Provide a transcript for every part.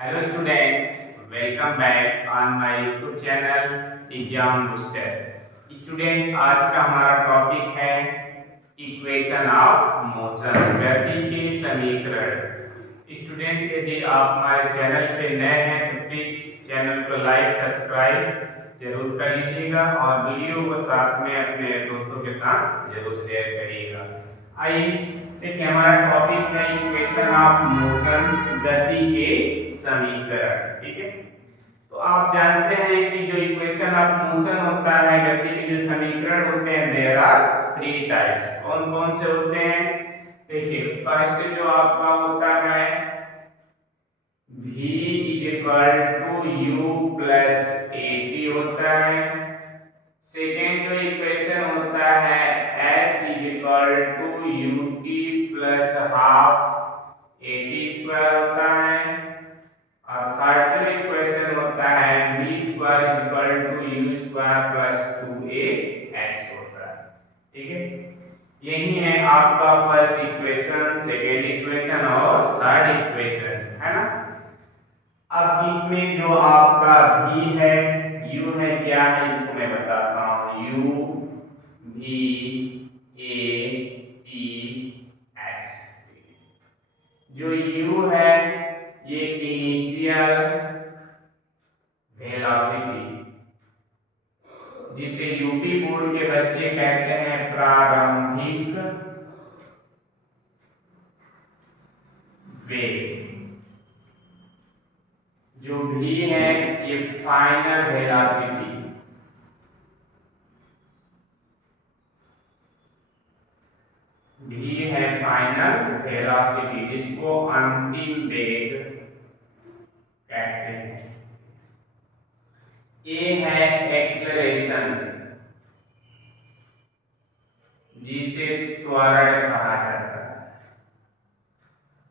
Hello students, welcome back on my YouTube channel exam booster. Student आज का हमारा topic है इक्वेशन ऑफ मोशन, गति के समीकरण। स्टूडेंट यदि आप हमारे चैनल पे नए हैं तो प्लीज चैनल को लाइक सब्सक्राइब जरूर कर लीजिएगा और वीडियो को साथ में अपने दोस्तों के साथ जरूर शेयर करिएगा। आइए देखिए, हमारा टॉपिक है इक्वेशन ऑफ मोशन, गति के समीकरण। ठीक है, तो आप जानते हैं कि जो इक्वेशन ऑफ मोशन होता है, गति के जो समीकरण होते हैं, देयर आर थ्री टाइप्स। कौन कौन से होते हैं? देखिए, फर्स्ट जो आपका होता है v is equal to u plus at होता है। सेकेंड जो इक्वेशन होता है s is equal to ut plus half at square होता है। और थर्ड जो इक्वेशन होता है v square is equal to u square plus 2as होता है। ठीक है, यही है आपका फर्स्ट इक्वेशन, सेकेंड इक्वेशन और थर्ड इक्वेशन, है ना। अब इसमें जो आपका v है, u है, क्या है इसको मैं बताता हूँ। u v a t s। जो u है ये इनिशियल वेलोसिटी, जिसे यूपी बोर्ड के बच्चे कहते हैं प्रारंभिक वेग। जो v है ये फाइनल वेलोसिटी, v है फाइनल वेलोसिटी, जिसको अंतिम वेग कहते हैं। a है एक्सेलरेशन, जिसे त्वरण कहा जाता है।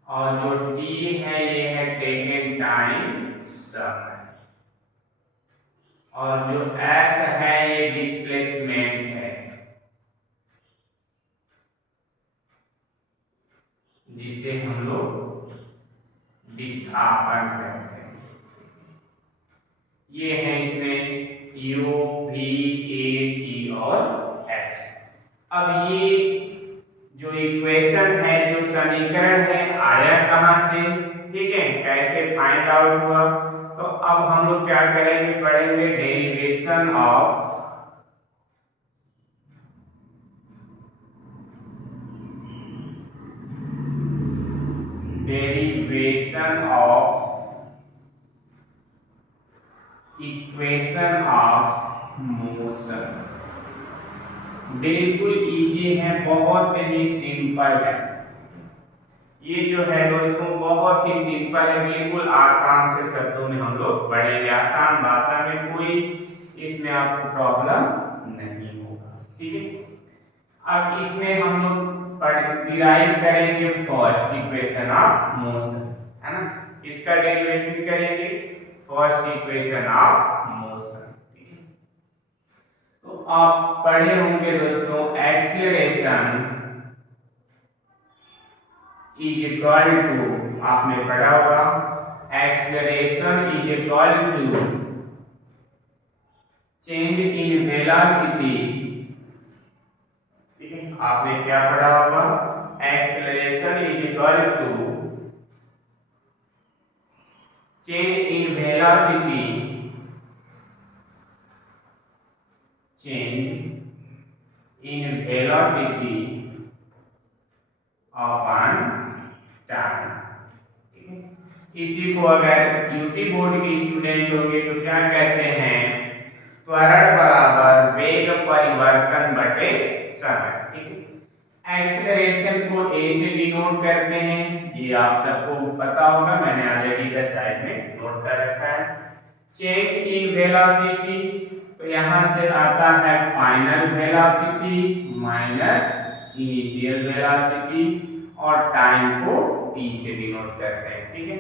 और जो t है ये है टेकन टाइम, समय। और जो s है ये डिस्प्लेसमेंट है, जिसे हम लोग विस्थापन कहते हैं। ये है इसमें u v a t और s। अब ये जो इक्वेशन है, जो समीकरण है, आया कहां से? ठीक है, कैसे फाइंड आउट हुआ? तो अब हम लोग क्या करेंगे, पढ़ेंगे derivation of equation of motion. बिल्कुल इजी है, बहुत ही सिंपल है। ये जो है दोस्तों बहुत ही सिंपल है, बिल्कुल आसान से शब्दों में हम लोग पढ़ेंगे, आसान भाषा में, कोई इसमें आपको प्रॉब्लम नहीं होगा। ठीक है, अब इसमें हम लोग डिराइव करेंगे फर्स्ट इक्वेशन ऑफ मोशन, है ना। इसका डेरिवेशन करेंगे फर्स्ट इक्वेशन ऑफ मोशन। तो आप पढ़े होंगे दोस्तों, एक्सीलरेशन इज इक्वल टू, आपने पढ़ा होगा, acceleration is equal to change in velocity. ठीक है, आपने क्या पढ़ा होगा, acceleration is equal to change in velocity, change in velocity of an time। ठीक है, इसी को अगर यूपी बोर्ड के स्टूडेंट होंगे तो क्या कहते हैं, त्वरण बराबर वेग परिवर्तन बटे समय। ठीक है, एक्सेलरेशन को a से डिनोट करते हैं, ये आप सबको पता होगा, मैंने ऑलरेडी इधर साइड में नोट कर रखा है। चेंज इन वेलोसिटी, तो यहां से आता है final velocity minus initial velocity, और टाइम को t से डिनोट करते हैं। ठीक है,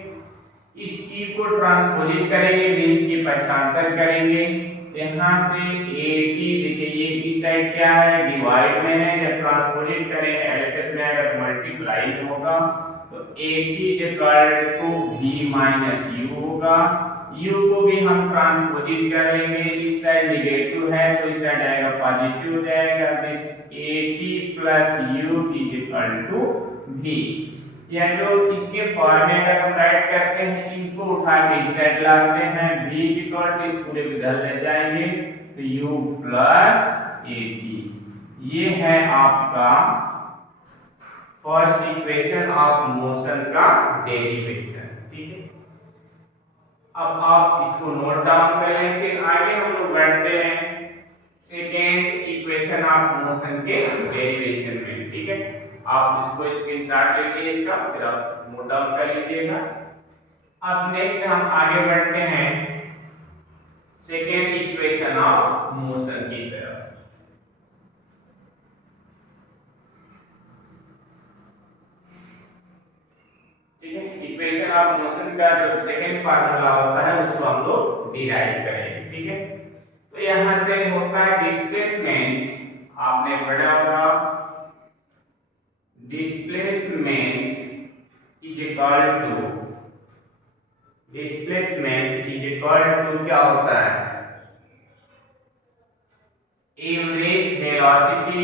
इस t को ट्रांसपोजिट करेंगे, मींस की पक्षांतर करेंगे। यहां से at, देखिए ये इस साइड क्या है, डिवाइड में है, जब ट्रांसपोजिट करेंगे LHS में आएगा तो मल्टीप्लाई में होगा, तो AT is equal to V minus U होगा। U को भी हम ट्रांसपोजिट करेंगे, इस साइड नेगेटिव है तो इस साइड आएगा पॉजिटिव हो जाएगा। This AT plus U is equal to V। या जो इसके फॉर्म में अगर हम राइट करते हैं, इनको उठा के इस साइड लाते हैं, V इज इक्वल टू इस पूरे इधर ले जाएंगे तो U प्लस AT। ये है आपका फर्स्ट इक्वेशन ऑफ मोशन का डेरिवेशन। ठीक है, अब आप इसको नोट डाउन कर लें, फिर आगे हम लोग बढ़ते हैं सेकेंड इक्वेशन ऑफ मोशन के डेरिवेशन में। ठीक है, आप इसको स्क्रीनशॉट ले लीजिए इसका, फिर आप नोट डाउन कर लीजिएगा। अब नेक्स्ट हम आगे बढ़ते हैं सेकेंड इक्वेशन ऑफ मोशन की तरफ। ठीक है, इक्वेशन ऑफ मोशन का जो सेकेंड फार्मूला होता है उसको हम लोग डिराइव करेंगे। ठीक है, तो यहां से होता है डिस्प्लेसमेंट, आपने पढ़ा होगा डिस्प्लेसमेंट इज इक्वल टू क्या होता है, एवरेज वेलोसिटी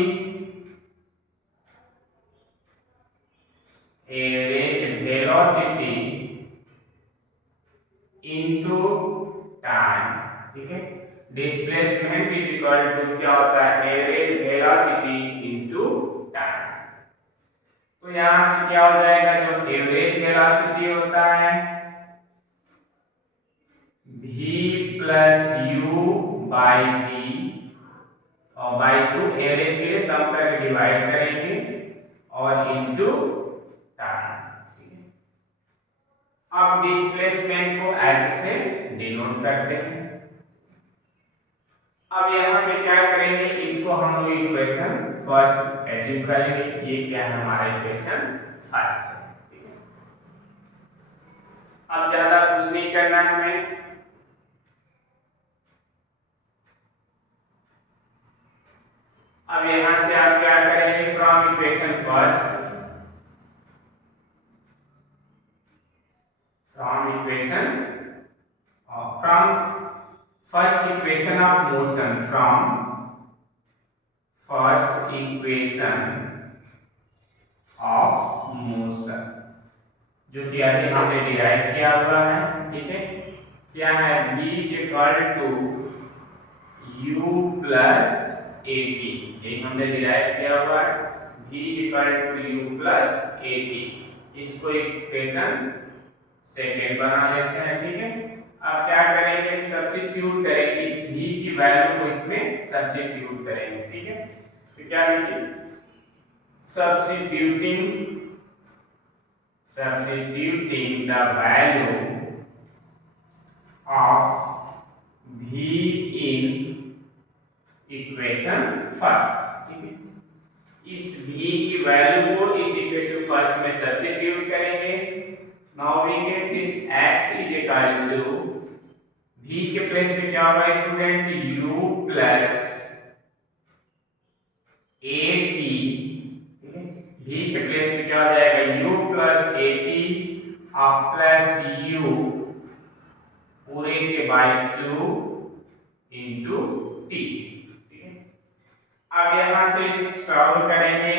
इनटू टाइम। ठीक है, डिस्प्लेसमेंट इज इक्वल टू क्या होता है, एवरेज वेलोसिटी इनटू टाइम। तो यहां से क्या हो जाएगा, जो एवरेज वेलोसिटी होता है v plus u by t, और बाई 2 एवरेज के लिए सम करके डिवाइड करेंगे और इनटू टाइम। ठीक है, अब डिस्प्लेसमेंट को ऐसे से डिनोट करते हैं। अब यहाँ पे क्या करेंगे, इसको हम लोग इक्वेशन फर्स्ट एज्यूम करेंगे। ये क्या है, हमारा इक्वेशन फर्स्ट है। ठीक है, अब ज्यादा कुछ नहीं करना है हमें। अब यहां से आप क्या करेंगे, from equation first, from first equation of motion, from first equation of motion जो कि अभी हमने डिराइव किया हुआ है। ठीक है, क्या है, v equal to u plus AT, ये हमने डिराइव किया हुआ है, v equal to u plus AT। इसको इक्वेशन सेकेंड बना लेते हैं। ठीक है, अब क्या करेंगे, सब्स्टिट्यूट करेंगे, इस v की वैल्यू को इसमें सब्स्टिट्यूट करेंगे। ठीक है, तो क्या लिखिए, substituting the value of v in equation first. ठीक है, इस v की वैल्यू को इस इक्वेशन फर्स्ट में सब्स्टिट्यूट करेंगे। Now we get this x is equal to v के प्लेस में क्या होगा student, u plus AT। v के प्लेस में क्या हो जाएगा, u प्लस AT और प्लस u पूरे के बाई 2 इंटू t। ठीक है, अब यहां से सॉल्व करेंगे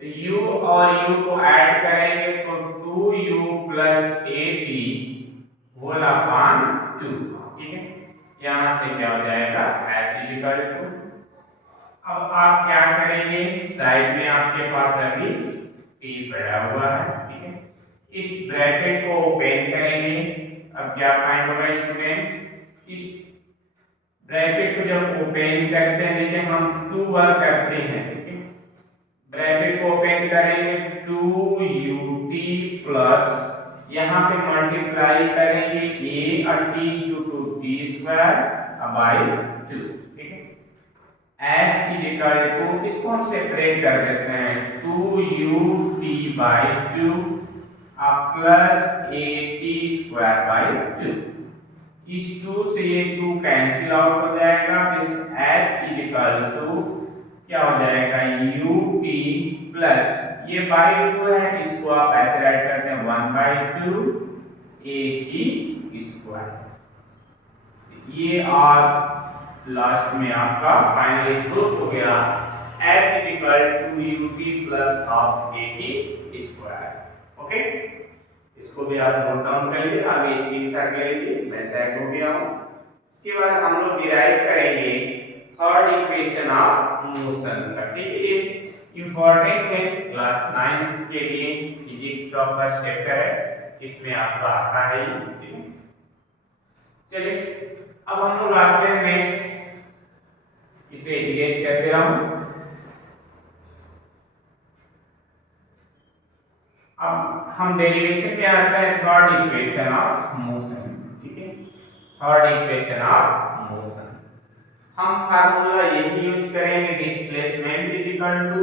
तो u और u को ऐड करेंगे तो 2u plus AT whole upon 2। ठीक है, यहां से क्या हो जाएगा, s इज इक्वल टू, अब आप क्या करेंगे, साइड में आपके पास अभी t पड़ा हुआ है। ठीक है, इस ब्रैकेट को ओपन करेंगे। अब क्या फाइंड होगा स्टूडेंट, इस ब्रैकेट को जब ओपन करते हैं, देखिए हम 2 वर्क करते हैं। ठीक है, ब्रैकेट को ओपन करेंगे 2ut प्लस यहाँ पे मल्टीप्लाई करेंगे a और t into 2t square by 2। ठीक है, s की इक्वल टू, इसको हम सेपरेट कर देते हैं, 2ut by 2 plus at square by 2। इस 2 से ये 2 कैंसिल आउट हो जाएगा। This s is equal to क्या हो जाएगा, ut प्लस ये बाई 2 है, इसको आप ऐसे राइट करते हैं 1/2 AT स्क्वायर। ये और लास्ट में आपका फाइनली प्रूफ हो गया S equal to UT plus half AT square. Okay, इसको भी आप नोट डाउन कर लीजिए, अभी स्क्रीनशॉट ले लीजिए, मैं सेट हो गया हूं। इसके बाद हम लोग डिराइव करेंगे थर्ड इक्वेशन ऑफ मोशन का। ठीक है, ये इंपॉर्टेंट है क्लास 9 के लिए, फिजिक्स का फर्स्ट चैप्टर है, इसमें आपका आता है। ठीक है, चलिए अब हम लोग आते हैं नेक्स्ट, इसे इरेज कर दे रहा हूं। अब हम डेरिवेशन में आता है थर्ड इक्वेशन ऑफ मोशन। ठीक है, थर्ड इक्वेशन ऑफ मोशन हम फार्मूला यही यूज करेंगे, displacement is equal to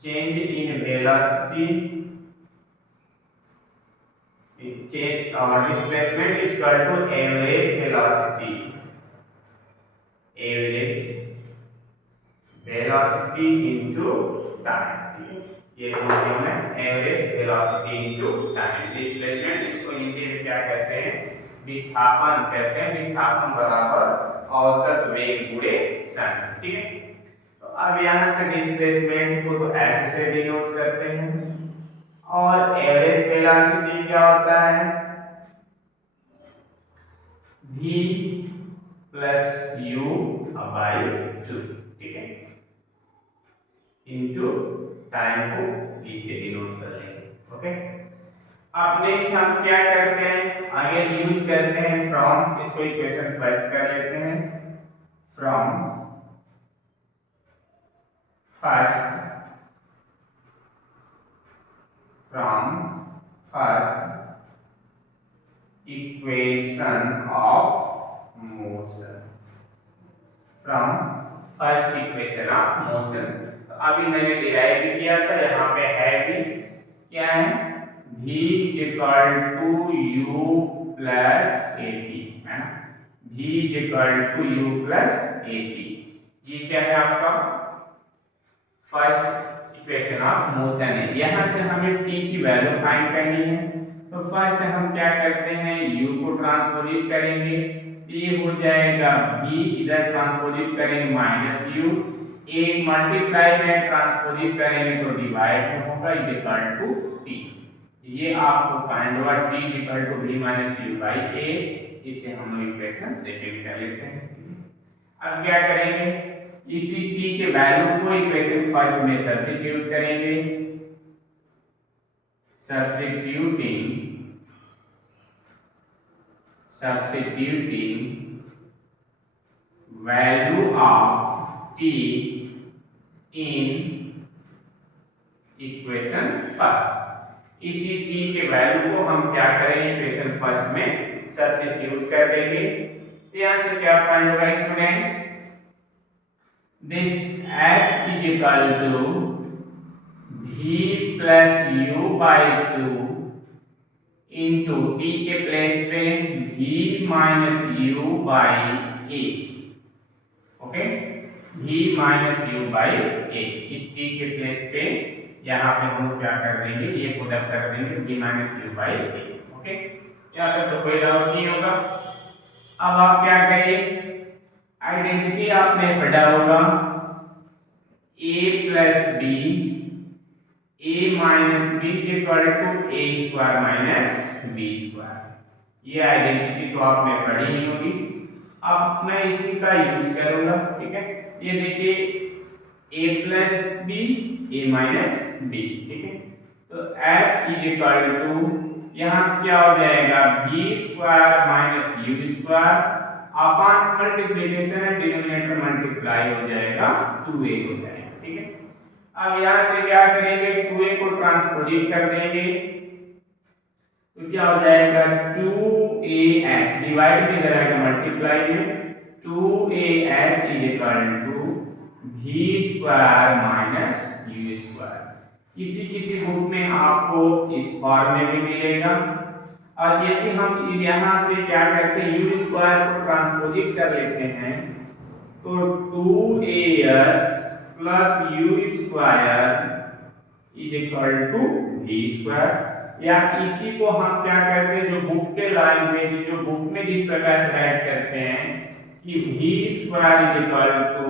change in velocity, displacement is equal to average velocity into time. ये दोनों है average velocity into time. Displacement इसको हिंदी में क्या कहते हैं, विस्थापन कहते हैं। विस्थापन बराबर औसत वेग गुणे समय। ठीक है, तो अब यहां से डिस्प्लेसमेंट को तो ऐसे से डिनोट करते हैं, और एवरेज वेलोसिटी क्या होता है, v प्लस u बाई 2। ठीक है, इनटू टाइम को पीछे डिनोट कर लेंगे। ओके, अब नेक्स्ट हम क्या करते हैं, अगेन यूज करते हैं फ्रॉम, इसको इक्वेशन फर्स्ट कर लेते हैं, from first equation of motion, from first equation of motion. तो अभी मैंने डिराइव भी किया था, यहाँ पे है भी, क्या है, v equal to u plus at, है ना, v equal to u plus at। ये क्या है आपका फर्स्ट इक्वेशन ऑफ मोशन है। यहाँ से हमें t की वैल्यू फाइंड करनी है, तो फर्स्ट हम क्या करते हैं, u को ट्रांसपोजिट करेंगे, ये हो जाएगा v, इधर ट्रांसपोजिट करेंगे माइनस u, एक मल्टीप्लाई में ट्रांसपोजिट करेंगे तो डिवाइड में होगा, इज इक्वल टू t। ये आपको फाइंड हुआ t is equal to v minus u by a। इसे हम लोग इक्वेशन सेकंड कर लेते हैं। अब क्या करेंगे, इसी t के वैल्यू को इक्वेशन फर्स्ट में सब्स्टिट्यूट करेंगे, substituting value of t in equation first. इसी t के वैल्यू को हम क्या करेंगे, इक्वेशन फर्स्ट में सब्स्टिट्यूट कर देंगे। यहां से क्या फाइंड होगा student, this s is equal to v plus u by 2 into t के प्लेस पे v minus u by a। Okay, v minus u by a, इस t के प्लेस पे यहाँ पे हम लोग क्या कर देंगे, ये प्रोडक्ट कर देंगे v minus u by a। Okay, यहाँ तक तो कोई डाउट नहीं होगा। अब आप क्या करिए, आइडेंटिटी आपने पढ़ा होगा, a plus b, a minus b equal to a square minus b square. ये आइडेंटिटी तो आपने पढ़ी ही होगी। अब मैं इसी का यूज करूंगा। ठीक है, ये देखिए a plus b, a minus b। ठीक है, तो s इज इक्वल टू, यहाँ से क्या हो जाएगा, b square minus u square upon multiplication है, डिनोमिनेटर मल्टीप्लाई हो जाएगा, 2a हो जाएगा। ठीक है, अब यहाँ से क्या करेंगे, 2a को ट्रांसपोजिट कर देंगे, तो क्या हो जाएगा, 2as डिवाइड भी करेगा मल्टीप्लाई में, 2as is equal to v square minus u square. किसी बुक में आपको इस फॉर्म में भी मिलेगा। और यदि हम यहाँ से क्या करते हैं, u स्क्वायर को ट्रांसपोजिट कर लेते हैं, तो 2as plus U square is equal to V square, या इसी को हम क्या करते हैं जो बुक के लैंग्वेज जो बुक में जिस प्रकार से राइट करते हैं कि V square is equal to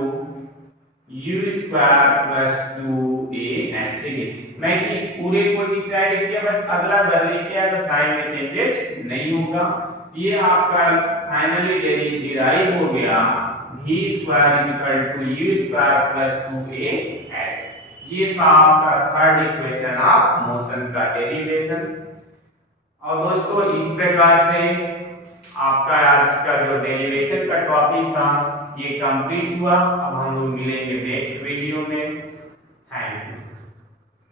U square plus 2a ऐसे। देखिए मैं इस पूरे को इस साइड किया, बस अगला बदल किया तो साइन में चेंजेस नहीं होगा। ये आपका फाइनली डिराइव हो गया v square is equal to U square plus 2as। ये था आपका थर्ड इक्वेशन ऑफ मोशन का डेरिवेशन। और दोस्तों इस प्रकार से आपका आज का जो डेरिवेशन का टॉपिक था ये कंप्लीट हुआ। अब हम लोग मिलेंगे नेक्स्ट वीडियो में।